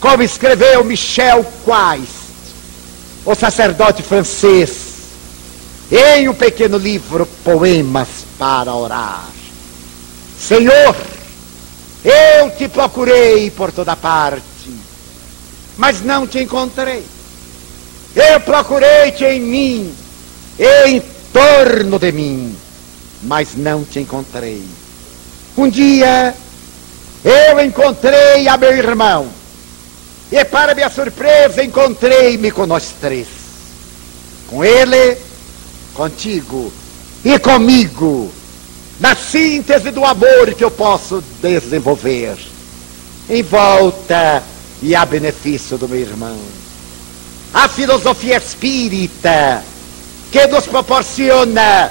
como escreveu Michel Quast, o sacerdote francês, em um pequeno livro, Poemas para Orar. Senhor, eu te procurei por toda parte, mas não te encontrei. Eu procurei-te em mim, em torno de mim, mas não te encontrei. Um dia, eu encontrei a meu irmão, e para minha surpresa, encontrei-me com nós três. Com ele, contigo e comigo, na síntese do amor que eu posso desenvolver, em volta e a benefício do meu irmão. A filosofia espírita, que nos proporciona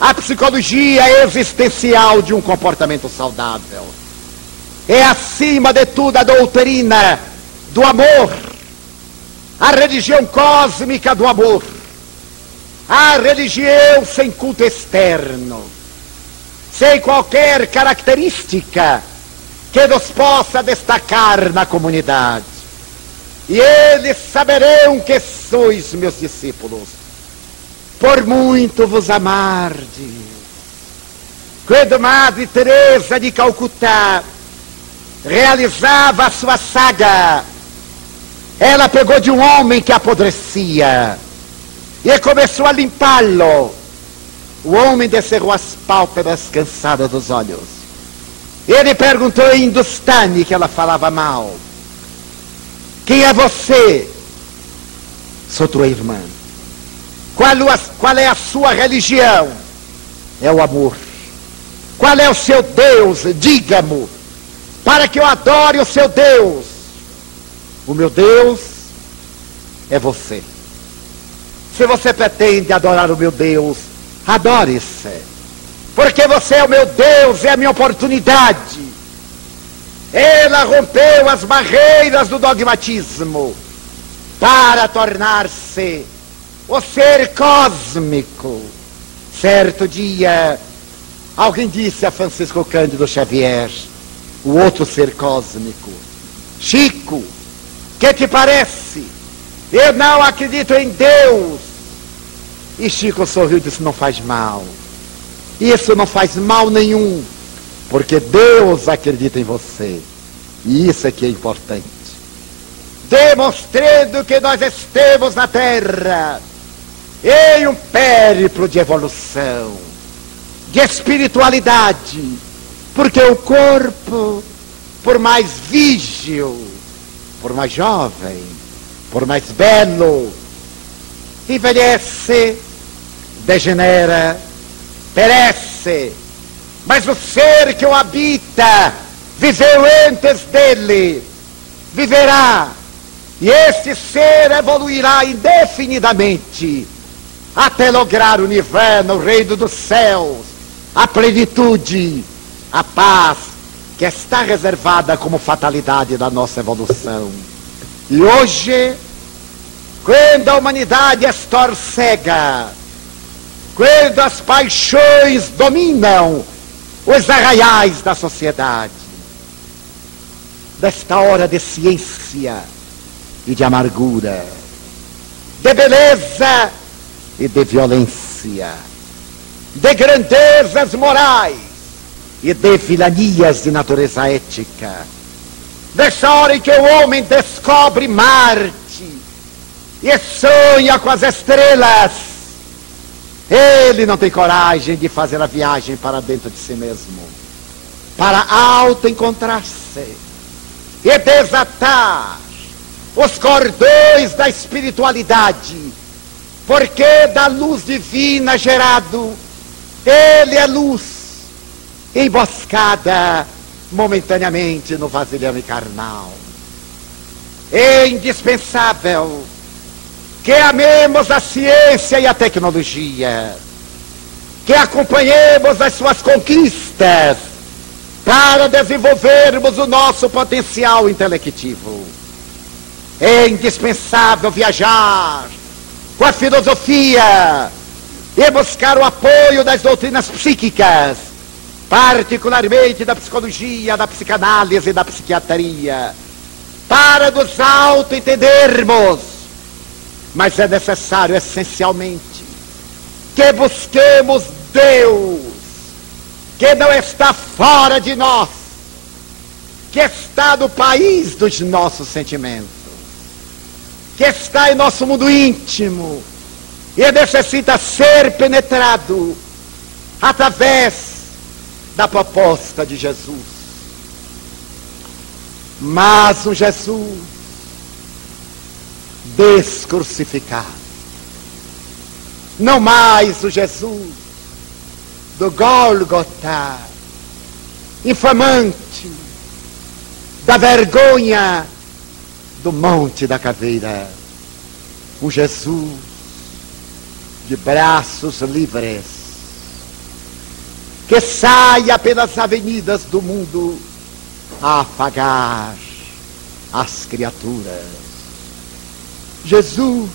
a psicologia existencial de um comportamento saudável, é acima de tudo a doutrina do amor, a religião cósmica do amor, a religião sem culto externo, sem qualquer característica que nos possa destacar na comunidade. E eles saberão que sois meus discípulos, por muito vos amardes. Quando Madre Teresa de Calcutá realizava a sua saga, ela pegou de um homem que apodrecia e começou a limpá-lo. O homem descerrou as pálpebras, cansado dos olhos. Ele perguntou em hindustani, que ela falava mal: quem é você? Sou tua irmã. Qual é a sua religião? É o amor. Qual é o seu Deus? Diga-mo, para que eu adore o seu Deus. O meu Deus é você. Se você pretende adorar o meu Deus, adore-se, porque você é o meu Deus, é a minha oportunidade. Ela rompeu as barreiras do dogmatismo para tornar-se o ser cósmico. Certo dia, alguém disse a Francisco Cândido Xavier, o outro ser cósmico: Chico, que te parece? Eu não acredito em Deus. E Chico sorriu e disse: não faz mal. Isso não faz mal nenhum, porque Deus acredita em você. E isso é que é importante. Demonstrando que nós estamos na Terra em um périplo de evolução, de espiritualidade, porque o corpo, por mais vígil, por mais jovem, por mais belo, envelhece, degenera, perece, mas o ser que o habita viveu antes dele, viverá, e esse ser evoluirá indefinidamente até lograr o nirvana, o reino dos céus, a plenitude, a paz que está reservada como fatalidade da nossa evolução. E hoje, quando a humanidade estorce cega, quando as paixões dominam os arraiais da sociedade, nesta hora de ciência, e de amargura, de beleza e de violência, de grandezas morais e de vilanias de natureza ética. Nessa hora em que o homem descobre Marte e sonha com as estrelas, ele não tem coragem de fazer a viagem para dentro de si mesmo, para auto-encontrar-se e desatar os cordões da espiritualidade, porque da luz divina gerado, ele é luz, emboscada momentaneamente no vasilhame carnal. É indispensável que amemos a ciência e a tecnologia, que acompanhemos as suas conquistas para desenvolvermos o nosso potencial intelectivo. É indispensável viajar com a filosofia e buscar o apoio das doutrinas psíquicas, particularmente da psicologia, da psicanálise e da psiquiatria, para nos auto-entendermos. Mas é necessário, essencialmente, que busquemos Deus, que não está fora de nós, que está no país dos nossos sentimentos, que está em nosso mundo íntimo e necessita ser penetrado através da proposta de Jesus. Mas um Jesus descrucificado, não mais o Jesus do Gólgota, infamante, da vergonha do Monte da Caveira, o Jesus de braços livres, que saia pelas avenidas do mundo a afagar as criaturas. Jesus,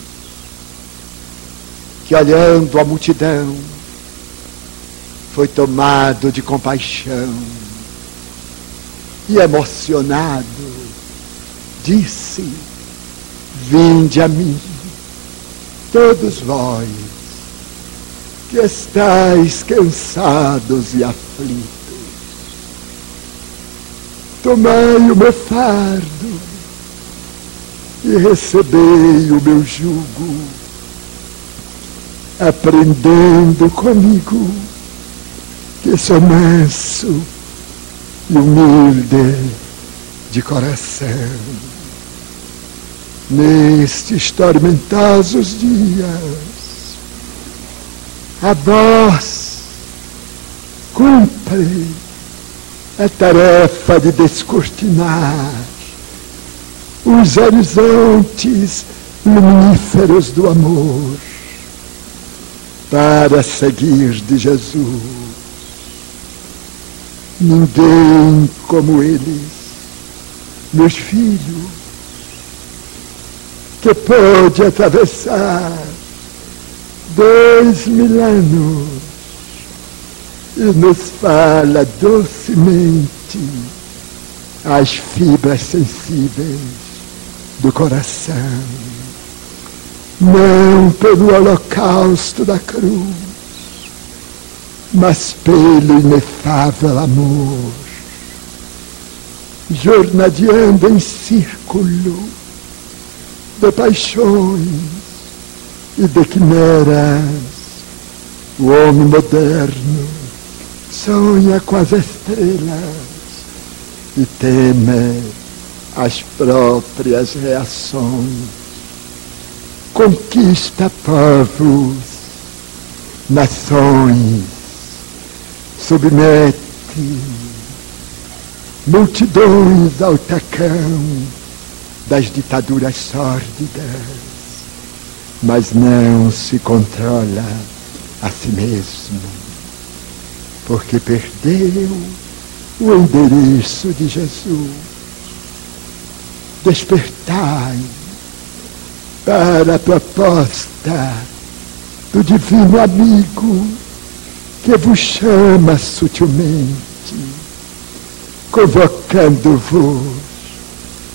que olhando a multidão, foi tomado de compaixão e emocionado, disse: vinde a mim, todos vós que estáis cansados e aflitos, tomai o meu fardo e recebei o meu jugo, aprendendo comigo, que sou manso e humilde de coração. Nestes tormentosos dias, a vós cumpre a tarefa de descortinar os horizontes luminíferos do amor, para seguir de Jesus. Ninguém como eles, meus filhos, que pôde atravessar 2000 anos e nos fala docemente as fibras sensíveis do coração, não pelo holocausto da cruz, mas pelo inefável amor, jornadeando em círculo de paixões e de quimeras. O homem moderno sonha com as estrelas e teme as próprias reações. Conquista povos, nações, submete multidões ao tacão das ditaduras sórdidas, mas não se controla a si mesmo, porque perdeu o endereço de Jesus. Despertai para a proposta do divino amigo que vos chama sutilmente, convocando-vos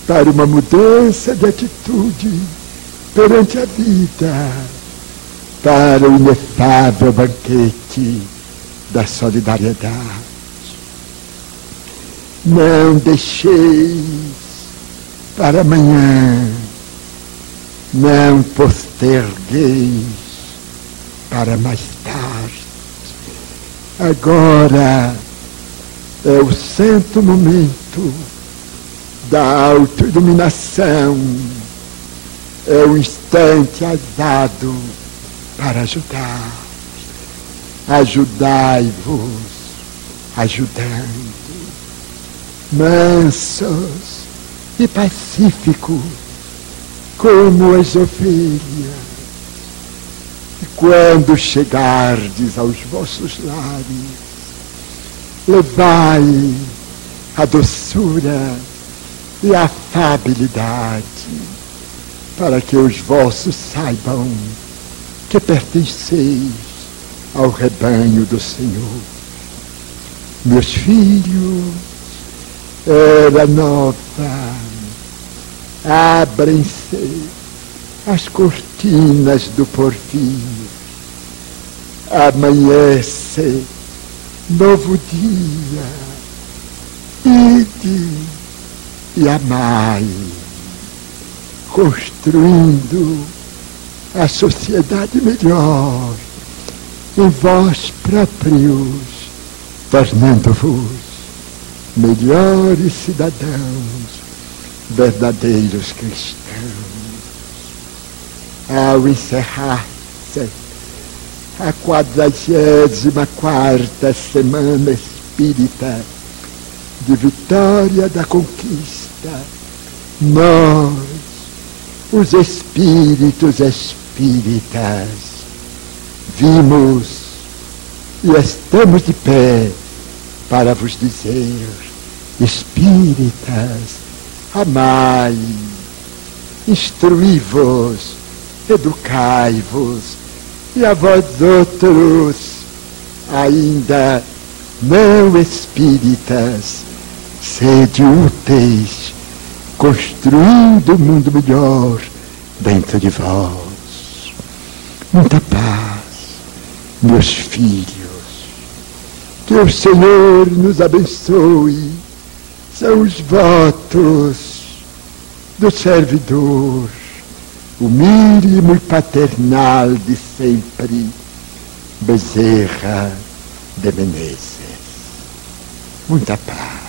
para uma mudança de atitude perante a vida, para o inefável banquete da solidariedade. Não deixeis para amanhã, não postergueis para mais tarde. Agora é o santo momento da autoiluminação, é o instante azado para ajudar. Ajudai-vos, ajudando, mansos e pacíficos como as ovelhas. E quando chegardes aos vossos lares, levai a doçura e a afabilidade, para que os vossos saibam que pertenceis ao rebanho do Senhor. Meus filhos, era nova, abrem-se as cortinas do porvir, amanhece novo dia, ide e amai, construindo a sociedade melhor, em vós próprios, tornando-vos melhores cidadãos, verdadeiros cristãos. Ao encerrar-se a 44ª Semana Espírita de Vitória da Conquista, nós, os espíritos espíritas, vimos e estamos de pé para vos dizer: espíritas, amai, instruí-vos, educai-vos, e a vós outros, ainda não espíritas, sede úteis, construindo um mundo melhor dentro de vós. Muita paz, meus filhos. Que o Senhor nos abençoe. São os votos do servidor, o mínimo e paternal de sempre, Bezerra de Menezes. Muita paz.